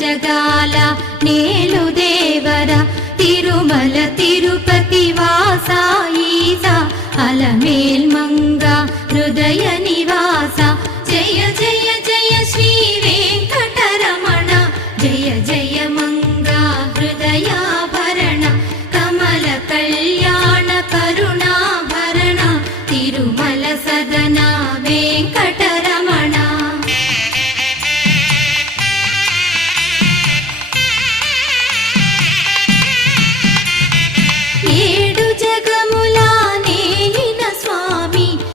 జగాల నేలు దేవర తిరుమల తిరుపతి వాసా ఈసా అలమేల్ మంగ హృదయ నివాస జయ జయ జయ శ్రీ వెంకటరమణ జయ జయ మంగ హృదయాభరణ కమల కళ్యాణ కరుణాభరణ తిరుమల సదన వెంకట